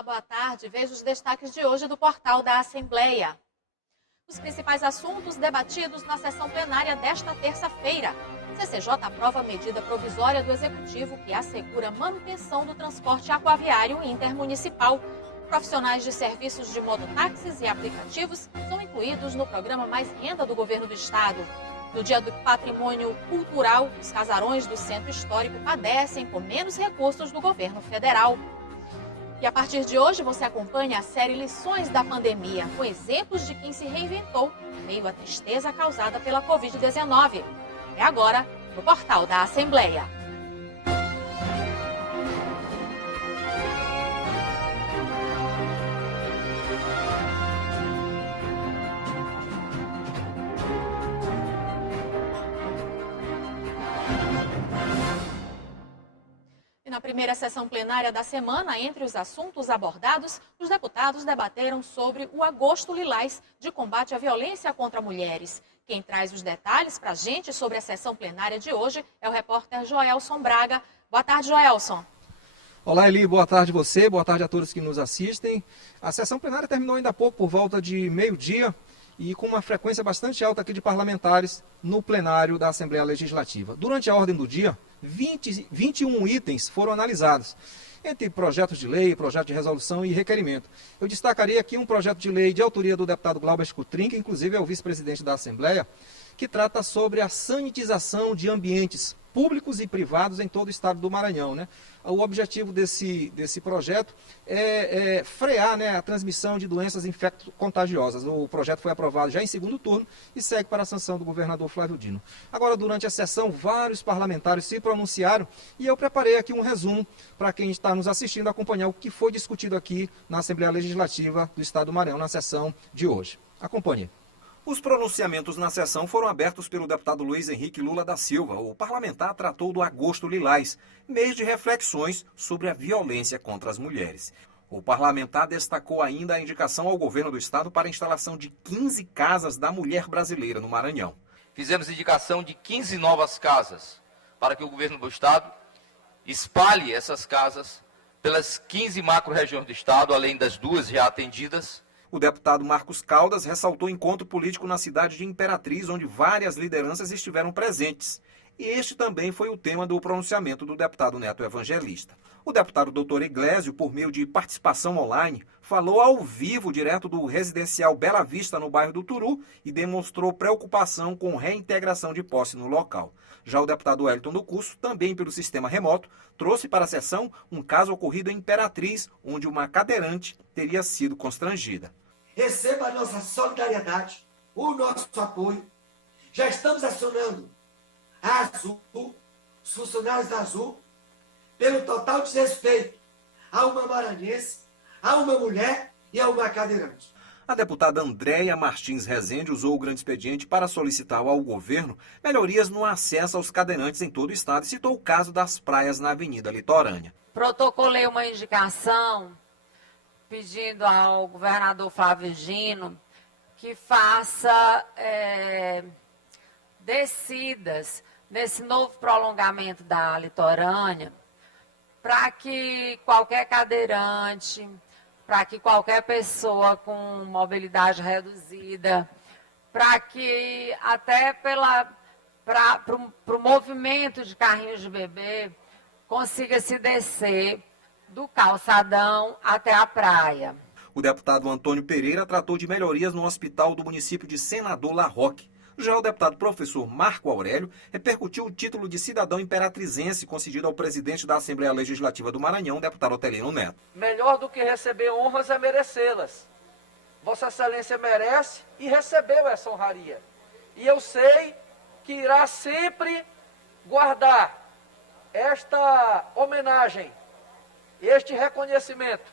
Olá, boa tarde. Veja os destaques de hoje do portal da Assembleia. Os principais assuntos debatidos na sessão plenária desta terça-feira. CCJ aprova a medida provisória do Executivo que assegura a manutenção do transporte aquaviário intermunicipal. Profissionais de serviços de mototáxis e aplicativos são incluídos no programa Mais Renda do Governo do Estado. No Dia do Patrimônio Cultural, os casarões do Centro Histórico padecem com menos recursos do governo federal. E a partir de hoje você acompanha a série Lições da Pandemia, com exemplos de quem se reinventou em meio à tristeza causada pela Covid-19. É agora no portal da Assembleia. Na primeira sessão plenária da semana, entre os assuntos abordados, os deputados debateram sobre o Agosto Lilás de combate à violência contra mulheres. Quem traz os detalhes para a gente sobre a sessão plenária de hoje é o repórter Joelson Braga. Boa tarde, Joelson. Olá, Eli, boa tarde a você, boa tarde a todos que nos assistem. A sessão plenária terminou ainda há pouco, por volta de meio-dia, e com uma frequência bastante alta aqui de parlamentares no plenário da Assembleia Legislativa. Durante a ordem do dia, 21 itens foram analisados, entre projetos de lei, projeto de resolução e requerimento. Eu destacaria aqui um projeto de lei de autoria do deputado Glauber Cutrim, que inclusive é o vice-presidente da Assembleia, que trata sobre a sanitização de ambientes públicos e privados em todo o estado do Maranhão, né? O objetivo desse projeto é frear, né, a transmissão de doenças infecto-contagiosas. O projeto foi aprovado já em segundo turno e segue para a sanção do governador Flávio Dino. Agora, durante a sessão, vários parlamentares se pronunciaram e eu preparei aqui um resumo para quem está nos assistindo acompanhar o que foi discutido aqui na Assembleia Legislativa do estado do Maranhão na sessão de hoje. Acompanhe. Os pronunciamentos na sessão foram abertos pelo deputado Luiz Henrique Lula da Silva. O parlamentar tratou do Agosto Lilás, mês de reflexões sobre a violência contra as mulheres. O parlamentar destacou ainda a indicação ao governo do estado para a instalação de 15 casas da mulher brasileira no Maranhão. Fizemos indicação de 15 novas casas para que o governo do estado espalhe essas casas pelas 15 macro-regiões do estado, além das 2 já atendidas. O deputado Marcos Caldas ressaltou o encontro político na cidade de Imperatriz, onde várias lideranças estiveram presentes. E este também foi o tema do pronunciamento do deputado Neto Evangelista. O deputado Dr. Iglesio, por meio de participação online, falou ao vivo direto do residencial Bela Vista, no bairro do Turu, e demonstrou preocupação com reintegração de posse no local. Já o deputado Wellington do Curso, também pelo sistema remoto, trouxe para a sessão um caso ocorrido em Imperatriz, onde uma cadeirante teria sido constrangida. Receba a nossa solidariedade, o nosso apoio. Já estamos acionando a Azul, os funcionários da Azul, pelo total desrespeito a uma maranhense, a uma mulher e a uma cadeirante. A deputada Andréia Martins Rezende usou o grande expediente para solicitar ao governo melhorias no acesso aos cadeirantes em todo o estado e citou o caso das praias na Avenida Litorânea. Protocolei uma indicação pedindo ao governador Flávio Dino que faça descidas nesse novo prolongamento da litorânea para que qualquer cadeirante, para que qualquer pessoa com mobilidade reduzida, para que até para o movimento de carrinhos de bebê consiga se descer do calçadão até a praia. O deputado Antônio Pereira tratou de melhorias no hospital do município de Senador La Roque. Já o deputado professor Marco Aurélio repercutiu o título de cidadão imperatrizense concedido ao presidente da Assembleia Legislativa do Maranhão, deputado Otelino Neto. Melhor do que receber honras é merecê-las. Vossa Excelência merece e recebeu essa honraria. E eu sei que irá sempre guardar esta homenagem, este reconhecimento,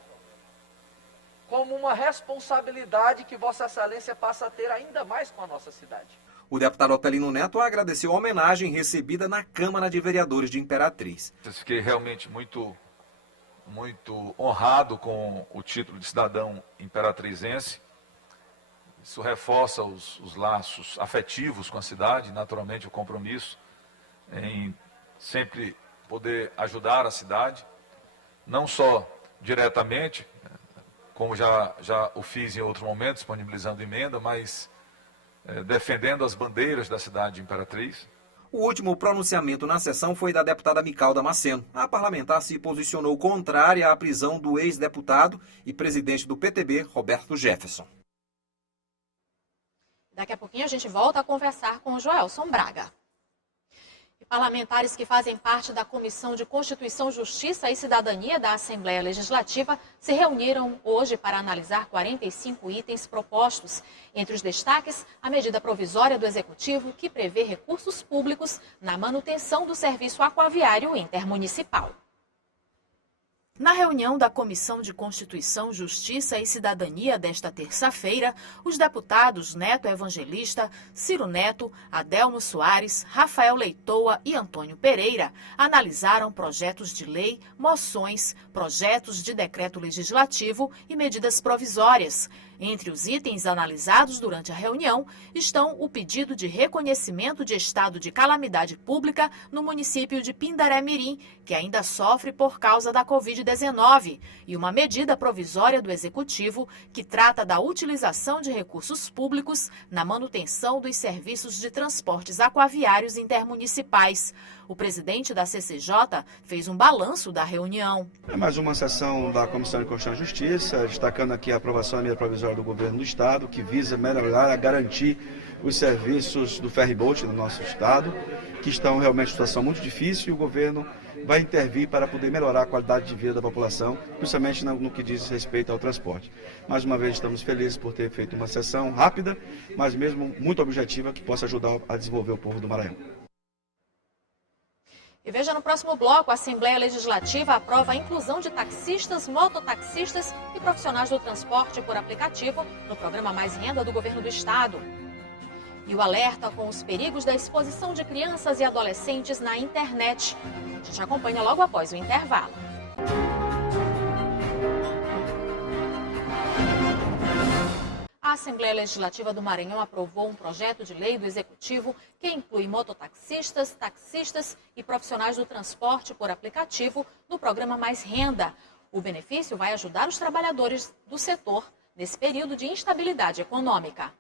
como uma responsabilidade que Vossa Excelência passa a ter ainda mais com a nossa cidade. O deputado Otelino Neto agradeceu a homenagem recebida na Câmara de Vereadores de Imperatriz. Eu fiquei realmente muito honrado com o título de cidadão imperatrizense. Isso reforça os laços afetivos com a cidade, naturalmente o compromisso em sempre poder ajudar a cidade, não só diretamente, como já o fiz em outro momento, disponibilizando emenda, mas defendendo as bandeiras da cidade de Imperatriz. O último pronunciamento na sessão foi da deputada Mical Damasceno. A parlamentar se posicionou contrária à prisão do ex-deputado e presidente do PTB, Roberto Jefferson. Daqui a pouquinho a gente volta a conversar com o Joelson Braga. E parlamentares que fazem parte da Comissão de Constituição, Justiça e Cidadania da Assembleia Legislativa se reuniram hoje para analisar 45 itens propostos. Entre os destaques, a medida provisória do Executivo que prevê recursos públicos na manutenção do serviço aquaviário intermunicipal. Na reunião da Comissão de Constituição, Justiça e Cidadania desta terça-feira, os deputados Neto Evangelista, Ciro Neto, Adelmo Soares, Rafael Leitoa e Antônio Pereira analisaram projetos de lei, moções, projetos de decreto legislativo e medidas provisórias. Entre os itens analisados durante a reunião estão o pedido de reconhecimento de estado de calamidade pública no município de Pindaré-Mirim, que ainda sofre por causa da Covid-19, e uma medida provisória do Executivo que trata da utilização de recursos públicos na manutenção dos serviços de transportes aquaviários intermunicipais. O presidente da CCJ fez um balanço da reunião. É mais uma sessão da Comissão de Constituição e Justiça, destacando aqui a aprovação da medida provisória do governo do Estado, que visa melhorar, garantir os serviços do ferryboat no nosso Estado, que estão realmente em situação muito difícil, e o governo vai intervir para poder melhorar a qualidade de vida da população, principalmente no que diz respeito ao transporte. Mais uma vez, estamos felizes por ter feito uma sessão rápida, mas mesmo muito objetiva, que possa ajudar a desenvolver o povo do Maranhão. E veja no próximo bloco, a Assembleia Legislativa aprova a inclusão de taxistas, mototaxistas e profissionais do transporte por aplicativo no programa Mais Renda do Governo do Estado. E o alerta com os perigos da exposição de crianças e adolescentes na internet. A gente acompanha logo após o intervalo. A Assembleia Legislativa do Maranhão aprovou um projeto de lei do Executivo que inclui mototaxistas, taxistas e profissionais do transporte por aplicativo no programa Mais Renda. O benefício vai ajudar os trabalhadores do setor nesse período de instabilidade econômica.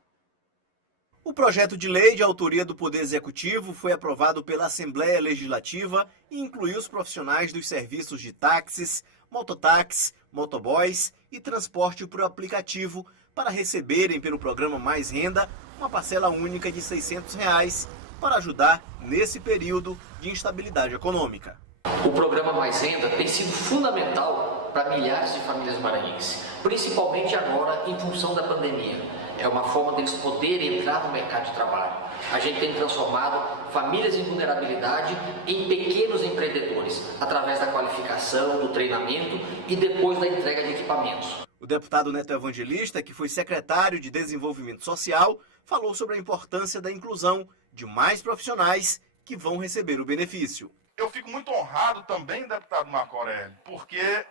O projeto de lei de autoria do Poder Executivo foi aprovado pela Assembleia Legislativa e incluiu os profissionais dos serviços de táxis, mototáxis, motoboys e transporte por aplicativo para receberem pelo programa Mais Renda uma parcela única de R$ 600 para ajudar nesse período de instabilidade econômica. O programa Mais Renda tem sido fundamental para milhares de famílias maranhenses, principalmente agora em função da pandemia. É uma forma deles poderem entrar no mercado de trabalho. A gente tem transformado famílias em vulnerabilidade em pequenos empreendedores, através da qualificação, do treinamento e depois da entrega de equipamentos. O deputado Neto Evangelista, que foi secretário de Desenvolvimento Social, falou sobre a importância da inclusão de mais profissionais que vão receber o benefício. Eu fico muito honrado também, deputado Marco Aurélio, porque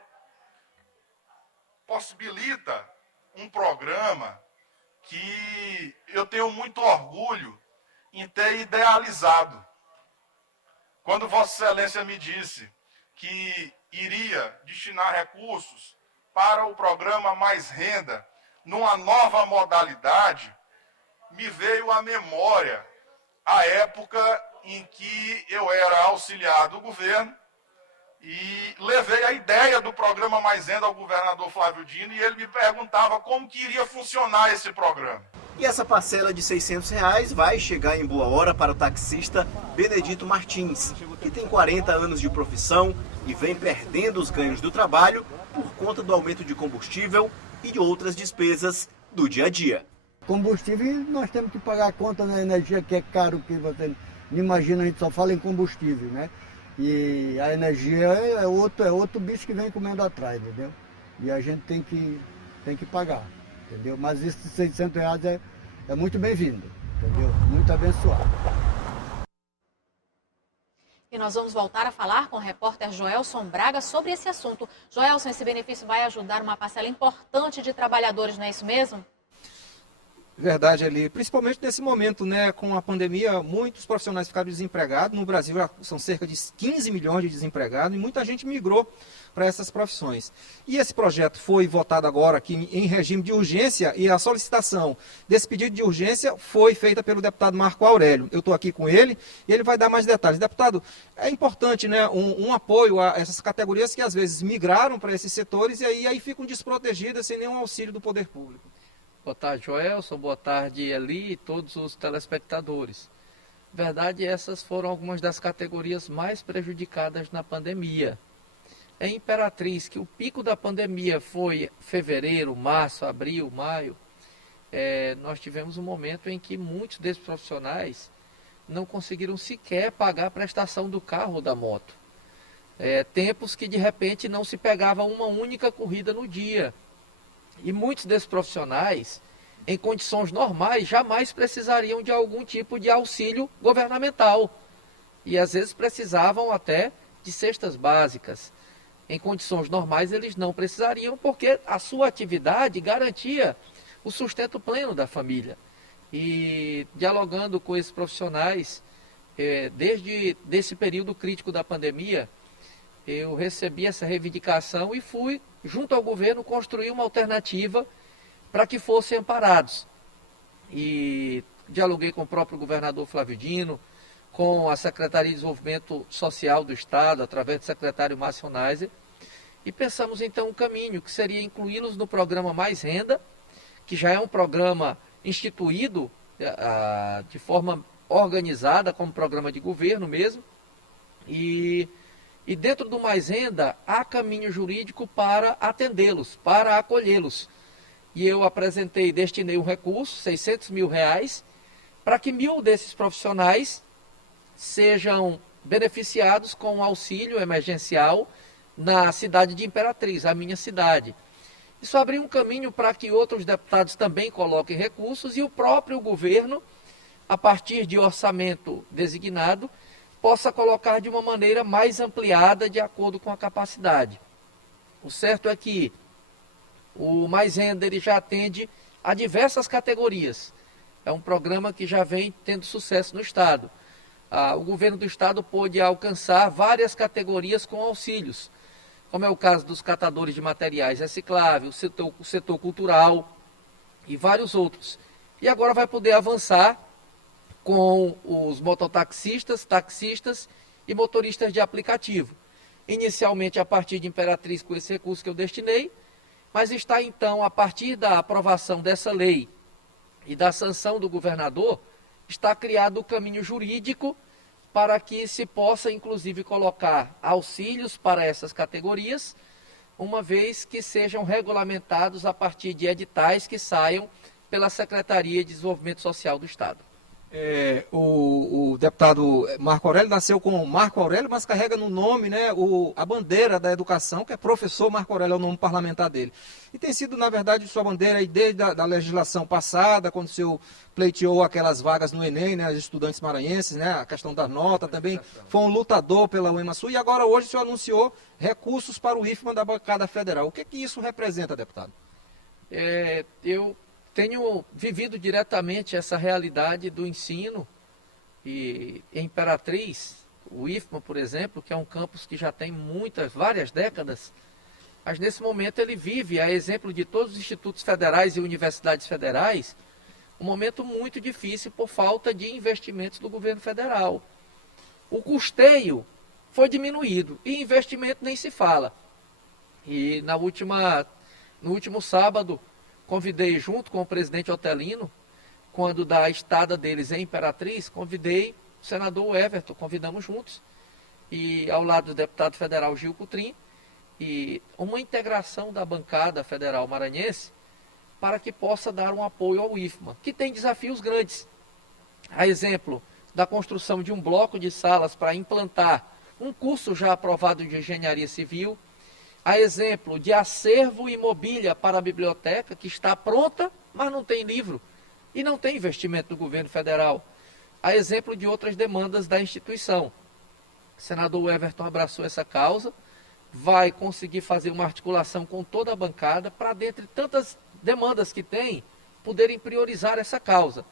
possibilita um programa que eu tenho muito orgulho em ter idealizado. Quando Vossa Excelência me disse que iria destinar recursos para o programa Mais Renda numa nova modalidade, me veio à memória a época em que eu era auxiliar do governo e levei a ideia do programa Mais Renda ao governador Flávio Dino e ele me perguntava como que iria funcionar esse programa. E essa parcela de R$ 600 vai chegar em boa hora para o taxista Benedito Martins, que tem 40 anos de profissão e vem perdendo os ganhos do trabalho por conta do aumento de combustível e de outras despesas do dia a dia. Combustível, nós temos que pagar a conta da energia, que é caro, que você não imagina, a gente só fala em combustível, né? E a energia é outro bicho que vem comendo atrás, entendeu? E a gente tem que pagar, entendeu? Mas esses R$ 600 é muito bem-vindo, entendeu? Muito abençoado. E nós vamos voltar a falar com o repórter Joelson Braga sobre esse assunto. Joelson, esse benefício vai ajudar uma parcela importante de trabalhadores, não é isso mesmo? Verdade, ali, principalmente nesse momento, né, com a pandemia, muitos profissionais ficaram desempregados. No Brasil já são cerca de 15 milhões de desempregados e muita gente migrou para essas profissões. E esse projeto foi votado agora aqui em regime de urgência e a solicitação desse pedido de urgência foi feita pelo deputado Marco Aurélio. Eu estou aqui com ele e ele vai dar mais detalhes. Deputado, é importante, né, um apoio a essas categorias que às vezes migraram para esses setores e aí ficam desprotegidas sem nenhum auxílio do poder público. Boa tarde, Joelson. Boa tarde, Eli e todos os telespectadores. Verdade, essas foram algumas das categorias mais prejudicadas na pandemia. Em Imperatriz, que o pico da pandemia foi fevereiro, março, abril, maio, nós tivemos um momento em que muitos desses profissionais não conseguiram sequer pagar a prestação do carro ou da moto. Tempos que de repente não se pegava uma única corrida no dia. E muitos desses profissionais, em condições normais, jamais precisariam de algum tipo de auxílio governamental. E às vezes precisavam até de cestas básicas. Em condições normais eles não precisariam, porque a sua atividade garantia o sustento pleno da família. E dialogando com esses profissionais, desde esse período crítico da pandemia, eu recebi essa reivindicação e fui, junto ao governo, construir uma alternativa para que fossem amparados. E dialoguei com o próprio governador Flávio Dino, com a Secretaria de Desenvolvimento Social do Estado, através do secretário Márcio Neiser, e pensamos então um caminho que seria incluí-los no programa Mais Renda, que já é um programa instituído de forma organizada, como programa de governo mesmo, e dentro do Mais Renda há caminho jurídico para atendê-los, para acolhê-los. E eu destinei um recurso, R$600 mil, para que 1.000 desses profissionais sejam beneficiados com auxílio emergencial na cidade de Imperatriz, a minha cidade. Isso abriu um caminho para que outros deputados também coloquem recursos e o próprio governo, a partir de orçamento designado, possa colocar de uma maneira mais ampliada de acordo com a capacidade. O certo é que o Mais Renda ele já atende a diversas categorias. É um programa que já vem tendo sucesso no Estado. O governo do Estado pôde alcançar várias categorias com auxílios, como é o caso dos catadores de materiais recicláveis, o setor cultural e vários outros. E agora vai poder avançar com os mototaxistas, taxistas e motoristas de aplicativo. Inicialmente a partir de Imperatriz com esse recurso que eu destinei, mas está então, a partir da aprovação dessa lei e da sanção do governador, está criado o caminho jurídico para que se possa inclusive colocar auxílios para essas categorias, uma vez que sejam regulamentados a partir de editais que saiam pela Secretaria de Desenvolvimento Social do Estado. O deputado Marco Aurélio nasceu com Marco Aurélio, mas carrega no nome, né, a bandeira da educação, que é professor Marco Aurélio, é o nome parlamentar dele. E tem sido, na verdade, sua bandeira aí desde a legislação passada, quando o senhor pleiteou aquelas vagas no Enem, né, os estudantes maranhenses, né, a questão da nota também, foi um lutador pela UEMA-Sul, e agora hoje o senhor anunciou recursos para o IFMA da bancada federal. O que isso representa, deputado? Eu tenho vivido diretamente essa realidade do ensino e em Imperatriz, o IFMA, por exemplo, que é um campus que já tem várias décadas, mas nesse momento ele vive, a exemplo de todos os institutos federais e universidades federais, um momento muito difícil por falta de investimentos do governo federal. O custeio foi diminuído e investimento nem se fala. E no último sábado, convidei, junto com o presidente Otelino, quando da estada deles em Imperatriz, convidei o senador Everton, convidamos juntos, e ao lado do deputado federal Gil Cutrim, e uma integração da bancada federal maranhense para que possa dar um apoio ao IFMA, que tem desafios grandes. A exemplo da construção de um bloco de salas para implantar um curso já aprovado de engenharia civil, a exemplo de acervo e mobília para a biblioteca, que está pronta, mas não tem livro e não tem investimento do governo federal. A exemplo de outras demandas da instituição. O senador Everton abraçou essa causa, vai conseguir fazer uma articulação com toda a bancada para, dentre tantas demandas que tem, poderem priorizar essa causa.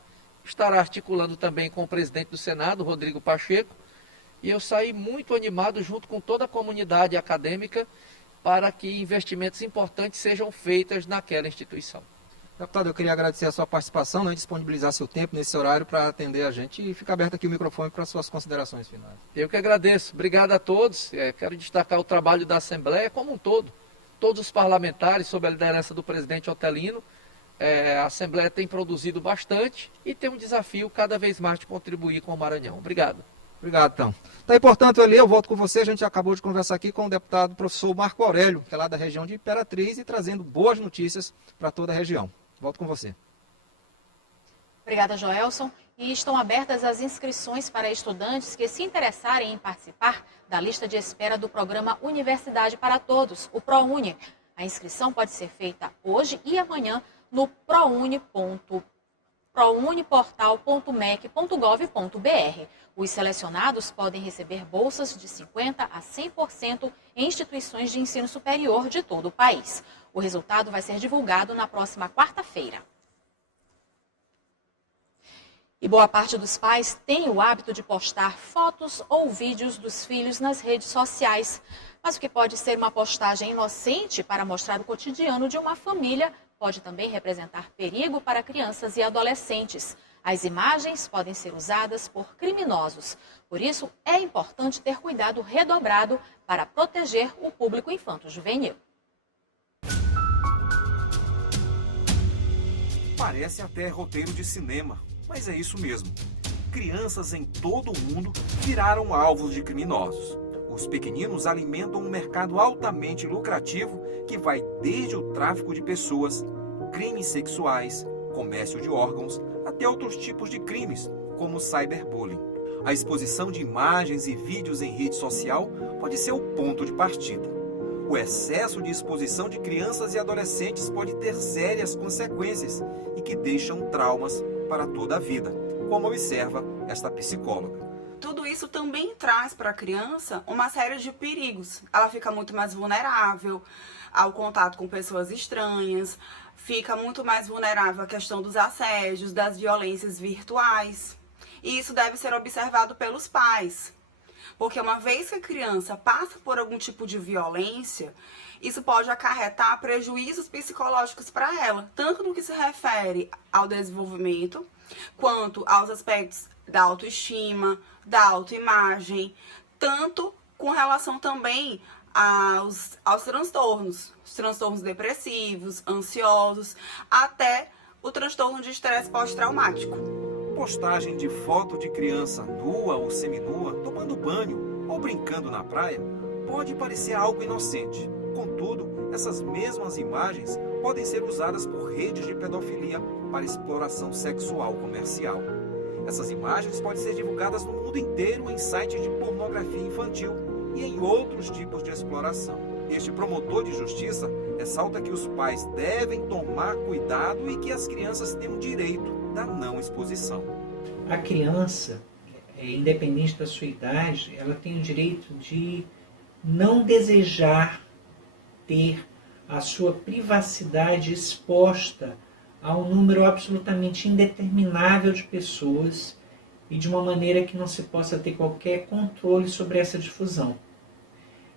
Estará articulando também com o presidente do Senado, Rodrigo Pacheco, e eu saí muito animado junto com toda a comunidade acadêmica para que investimentos importantes sejam feitos naquela instituição. Deputado, eu queria agradecer a sua participação, né, disponibilizar seu tempo nesse horário para atender a gente, e fica aberto aqui o microfone para suas considerações finais. Eu que agradeço. Obrigado a todos. Quero destacar o trabalho da Assembleia como um todo. Todos os parlamentares, sob a liderança do presidente Otelino, a Assembleia tem produzido bastante e tem um desafio cada vez mais de contribuir com o Maranhão. Obrigado. Obrigado, então. Tá, e portanto, Eli, eu volto com você. A gente acabou de conversar aqui com o deputado professor Marco Aurélio, que é lá da região de Imperatriz, e trazendo boas notícias para toda a região. Volto com você. Obrigada, Joelson. E estão abertas as inscrições para estudantes que se interessarem em participar da lista de espera do programa Universidade para Todos, o ProUni. A inscrição pode ser feita hoje e amanhã no prouniportal.mec.gov.br. Os selecionados podem receber bolsas de 50% a 100% em instituições de ensino superior de todo o país. O resultado vai ser divulgado na próxima quarta-feira. E boa parte dos pais tem o hábito de postar fotos ou vídeos dos filhos nas redes sociais. Mas o que pode ser uma postagem inocente para mostrar o cotidiano de uma família pode também representar perigo para crianças e adolescentes. As imagens podem ser usadas por criminosos. Por isso, é importante ter cuidado redobrado para proteger o público infanto-juvenil. Parece até roteiro de cinema, mas é isso mesmo. Crianças em todo o mundo viraram alvos de criminosos. Os pequeninos alimentam um mercado altamente lucrativo que vai desde o tráfico de pessoas, crimes sexuais, comércio de órgãos, até outros tipos de crimes, como o cyberbullying. A exposição de imagens e vídeos em rede social pode ser o ponto de partida. O excesso de exposição de crianças e adolescentes pode ter sérias consequências e que deixam traumas para toda a vida, como observa esta psicóloga. Tudo isso também traz para a criança uma série de perigos. Ela fica muito mais vulnerável ao contato com pessoas estranhas, fica muito mais vulnerável à questão dos assédios, das violências virtuais. E isso deve ser observado pelos pais. Porque uma vez que a criança passa por algum tipo de violência, isso pode acarretar prejuízos psicológicos para ela, tanto no que se refere ao desenvolvimento, quanto aos aspectos da autoestima, da autoimagem, tanto com relação também aos transtornos, os transtornos depressivos, ansiosos, até o transtorno de estresse pós-traumático. Postagem de foto de criança nua ou seminua, tomando banho ou brincando na praia, pode parecer algo inocente. Contudo, essas mesmas imagens podem ser usadas por redes de pedofilia para exploração sexual comercial. Essas imagens podem ser divulgadas no mundo inteiro em sites de pornografia infantil e em outros tipos de exploração. Este promotor de justiça ressalta que os pais devem tomar cuidado e que as crianças têm o direito da não exposição. A criança, independente da sua idade, ela tem o direito de não desejar ter a sua privacidade exposta a um número absolutamente indeterminável de pessoas e de uma maneira que não se possa ter qualquer controle sobre essa difusão.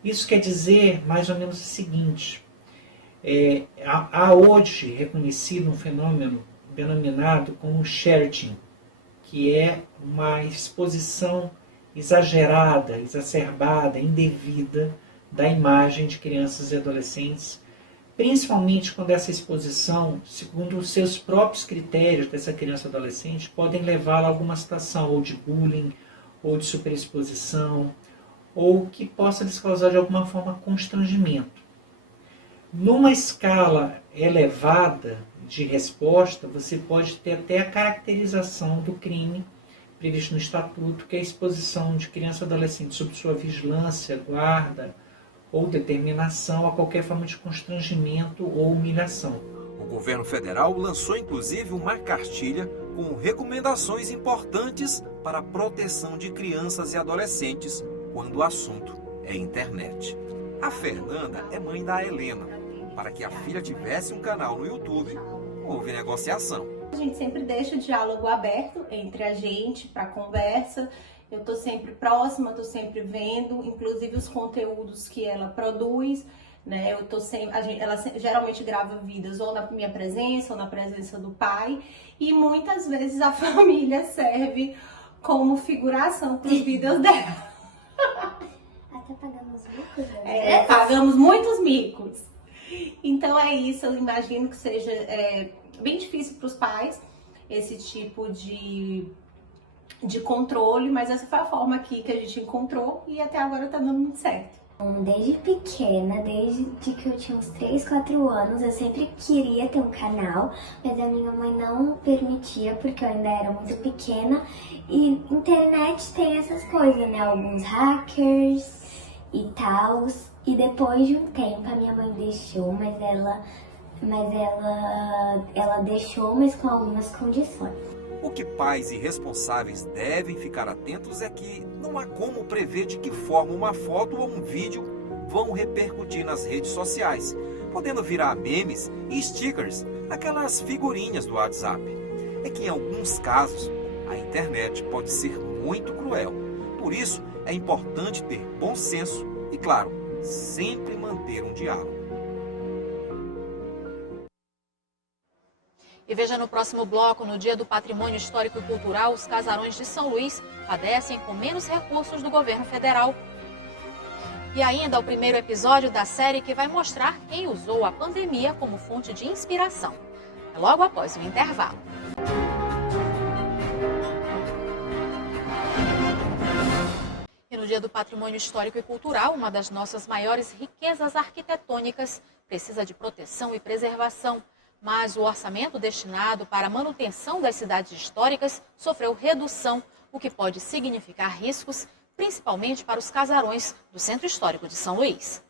Isso quer dizer mais ou menos o seguinte: há hoje reconhecido um fenômeno denominado como sharing, que é uma exposição exagerada, exacerbada, indevida da imagem de crianças e adolescentes, principalmente quando essa exposição, segundo os seus próprios critérios dessa criança ou adolescente, podem levá-la a alguma situação ou de bullying, ou de superexposição, ou que possa lhes causar de alguma forma constrangimento. Numa escala elevada de resposta, você pode ter até a caracterização do crime previsto no Estatuto, que é a exposição de criança ou adolescente sob sua vigilância, guarda ou determinação a qualquer forma de constrangimento ou humilhação. O governo federal lançou inclusive uma cartilha com recomendações importantes para a proteção de crianças e adolescentes quando o assunto é internet. A Fernanda é mãe da Helena. Para que a filha tivesse um canal no YouTube, houve negociação. A gente sempre deixa o diálogo aberto entre a gente para conversa. Eu estou sempre próxima, estou sempre vendo, inclusive os conteúdos que ela produz, né? Eu tô sempre, ela geralmente grava vídeos ou na minha presença ou na presença do pai, e muitas vezes a família serve como figuração para os vídeos dela. Até pagamos micos, né? Pagamos muitos micos. Então é isso, eu imagino que seja bem difícil para os pais esse tipo de controle, mas essa foi a forma aqui que a gente encontrou e até agora tá dando muito certo. Desde pequena, desde que eu tinha uns 3, 4 anos, eu sempre queria ter um canal, mas a minha mãe não permitia porque eu ainda era muito pequena. E internet tem essas coisas, né? Alguns hackers e tal. E depois de um tempo a minha mãe deixou, mas ela deixou, mas com algumas condições. O que pais e responsáveis devem ficar atentos é que não há como prever de que forma uma foto ou um vídeo vão repercutir nas redes sociais, podendo virar memes e stickers, aquelas figurinhas do WhatsApp. É que em alguns casos a internet pode ser muito cruel. Por isso é importante ter bom senso e, claro, sempre manter um diálogo. E veja no próximo bloco, no Dia do Patrimônio Histórico e Cultural, os casarões de São Luís padecem com menos recursos do governo federal. E ainda o primeiro episódio da série que vai mostrar quem usou a pandemia como fonte de inspiração. É logo após o intervalo. E no Dia do Patrimônio Histórico e Cultural, uma das nossas maiores riquezas arquitetônicas precisa de proteção e preservação. Mas o orçamento destinado para a manutenção das cidades históricas sofreu redução, o que pode significar riscos, principalmente para os casarões do Centro Histórico de São Luís.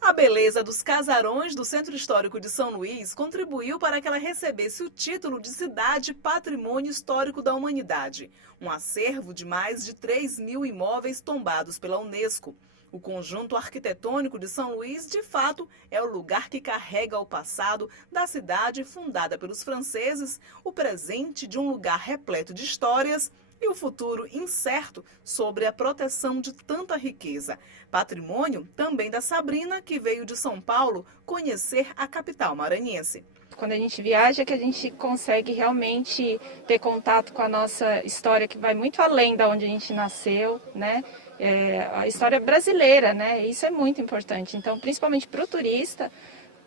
A beleza dos casarões do Centro Histórico de São Luís contribuiu para que ela recebesse o título de Cidade Patrimônio Histórico da Humanidade, um acervo de mais de 3.000 imóveis tombados pela Unesco. O conjunto arquitetônico de São Luís, de fato, é o lugar que carrega o passado da cidade fundada pelos franceses, o presente de um lugar repleto de histórias e o futuro incerto sobre a proteção de tanta riqueza. Patrimônio também da Sabrina, que veio de São Paulo conhecer a capital maranhense. Quando a gente viaja, que a gente consegue realmente ter contato com a nossa história, que vai muito além da onde a gente nasceu, né? A história brasileira, né? Isso é muito importante. Então, principalmente para o turista,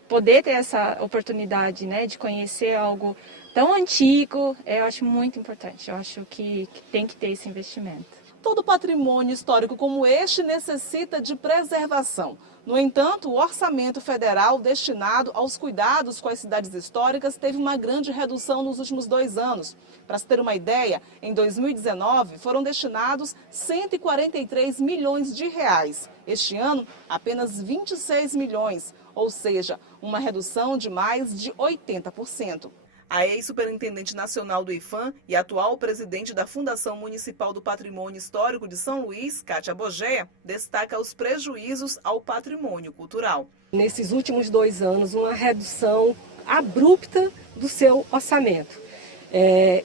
poder ter essa oportunidade, né, de conhecer algo tão antigo, eu acho muito importante. Eu acho que tem que ter esse investimento. Todo patrimônio histórico como este necessita de preservação. No entanto, o orçamento federal destinado aos cuidados com as cidades históricas teve uma grande redução nos últimos 2 anos. Para se ter uma ideia, em 2019 foram destinados 143 milhões de reais. Este ano, apenas 26 milhões, ou seja, uma redução de mais de 80%. A ex-superintendente nacional do IPHAN e atual presidente da Fundação Municipal do Patrimônio Histórico de São Luís, Kátia Bogea, destaca os prejuízos ao patrimônio cultural. Nesses últimos 2 anos, uma redução abrupta do seu orçamento.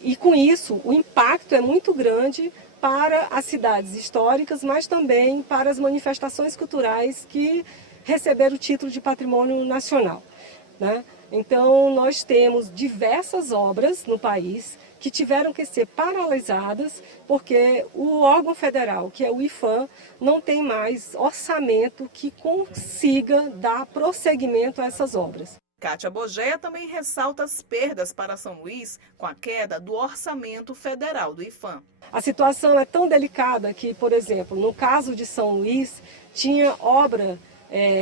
E com isso, o impacto é muito grande para as cidades históricas, mas também para as manifestações culturais que receberam o título de patrimônio nacional, né? Então, nós temos diversas obras no país que tiveram que ser paralisadas porque o órgão federal, que é o IPHAN, não tem mais orçamento que consiga dar prosseguimento a essas obras. Kátia Bogea também ressalta as perdas para São Luís com a queda do orçamento federal do IPHAN. A situação é tão delicada que, por exemplo, no caso de São Luís, tinha obra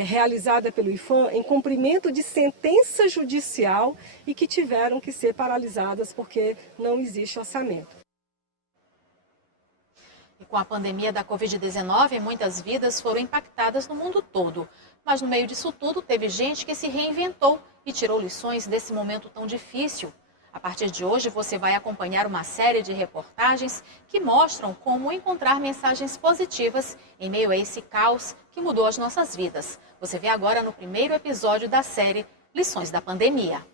realizada pelo IPHAN em cumprimento de sentença judicial e que tiveram que ser paralisadas porque não existe orçamento. E com a pandemia da Covid-19, muitas vidas foram impactadas no mundo todo. Mas no meio disso tudo, teve gente que se reinventou e tirou lições desse momento tão difícil. A partir de hoje, você vai acompanhar uma série de reportagens que mostram como encontrar mensagens positivas em meio a esse caos que mudou as nossas vidas. Você vê agora no primeiro episódio da série Lições da Pandemia.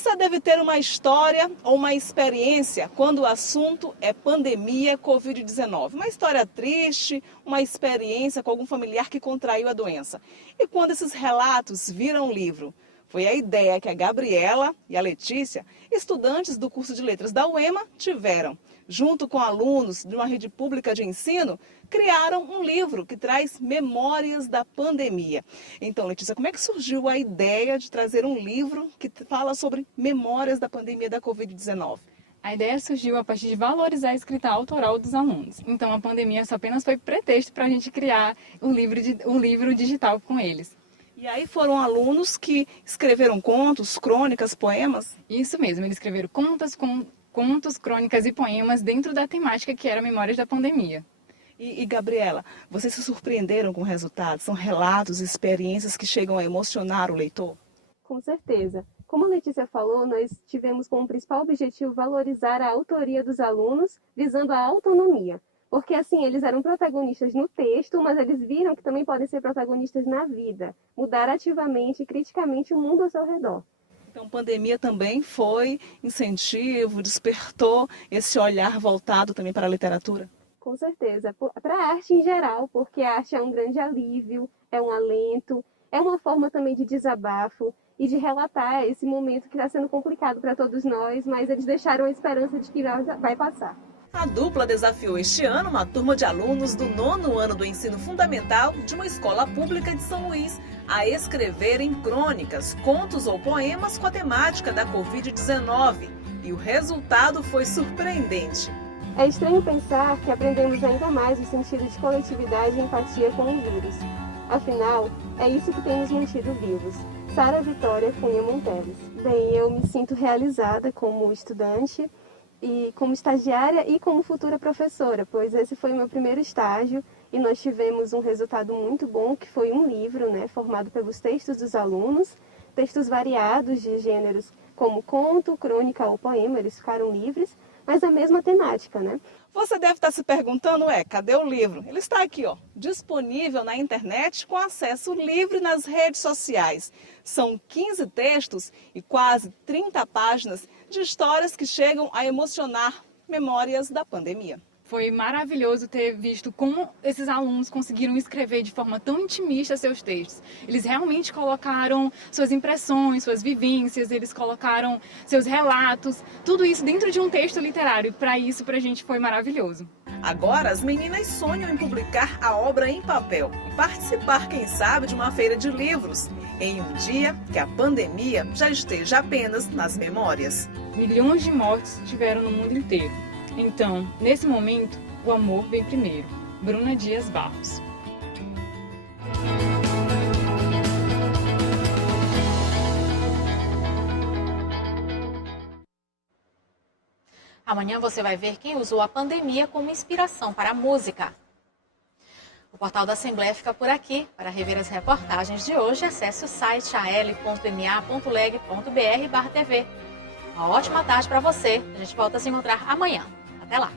Você deve ter uma história ou uma experiência quando o assunto é pandemia Covid-19. Uma história triste, uma experiência com algum familiar que contraiu a doença. E quando esses relatos viram livro? Foi a ideia que a Gabriela e a Letícia, estudantes do curso de letras da UEMA, tiveram. Junto com alunos de uma rede pública de ensino, criaram um livro que traz memórias da pandemia. Então, Letícia, como é que surgiu a ideia de trazer um livro que fala sobre memórias da pandemia da Covid-19? A ideia surgiu a partir de valorizar a escrita autoral dos alunos. Então, a pandemia só apenas foi pretexto para a gente criar o livro digital com eles. E aí foram alunos que escreveram contos, crônicas, poemas? Isso mesmo, eles escreveram contos, crônicas e poemas dentro da temática que era Memórias da Pandemia. E Gabriela, vocês se surpreenderam com o resultado? São relatos, experiências que chegam a emocionar o leitor? Com certeza. Como a Letícia falou, nós tivemos como principal objetivo valorizar a autoria dos alunos, visando a autonomia. Porque assim, eles eram protagonistas no texto, mas eles viram que também podem ser protagonistas na vida. Mudar ativamente e criticamente o mundo ao seu redor. Então, pandemia também foi incentivo, despertou esse olhar voltado também para a literatura? Com certeza. Para a arte em geral, porque a arte é um grande alívio, é um alento, é uma forma também de desabafo e de relatar esse momento que está sendo complicado para todos nós, mas eles deixaram a esperança de que vai passar. A dupla desafiou este ano uma turma de alunos do 9º ano do ensino fundamental de uma escola pública de São Luís a escreverem crônicas, contos ou poemas com a temática da Covid-19. E o resultado foi surpreendente. É estranho pensar que aprendemos ainda mais o sentido de coletividade e empatia com o vírus. Afinal, é isso que tem nos mantido vivos. Sara Vitória Cunha Monteles. Bem, eu me sinto realizada como estudante e como estagiária e como futura professora, pois esse foi o meu primeiro estágio e nós tivemos um resultado muito bom, que foi um livro, formado pelos textos dos alunos, textos variados de gêneros como conto, crônica ou poema, eles ficaram livres, mas a mesma temática, Você deve estar se perguntando, cadê o livro? Ele está aqui, disponível na internet com acesso livre nas redes sociais. São 15 textos e quase 30 páginas de histórias que chegam a emocionar memórias da pandemia. Foi maravilhoso ter visto como esses alunos conseguiram escrever de forma tão intimista seus textos. Eles realmente colocaram suas impressões, suas vivências, eles colocaram seus relatos, tudo isso dentro de um texto literário. Para isso, para a gente foi maravilhoso. Agora, as meninas sonham em publicar a obra em papel e participar, quem sabe, de uma feira de livros, em um dia que a pandemia já esteja apenas nas memórias. Milhões de mortes tiveram no mundo inteiro. Então, nesse momento, o amor vem primeiro. Bruna Dias Barros. Amanhã você vai ver quem usou a pandemia como inspiração para a música. O Portal da Assembleia fica por aqui. Para rever as reportagens de hoje, acesse o site al.ma.leg.br/tv. Uma ótima tarde para você. A gente volta a se encontrar amanhã. Até lá!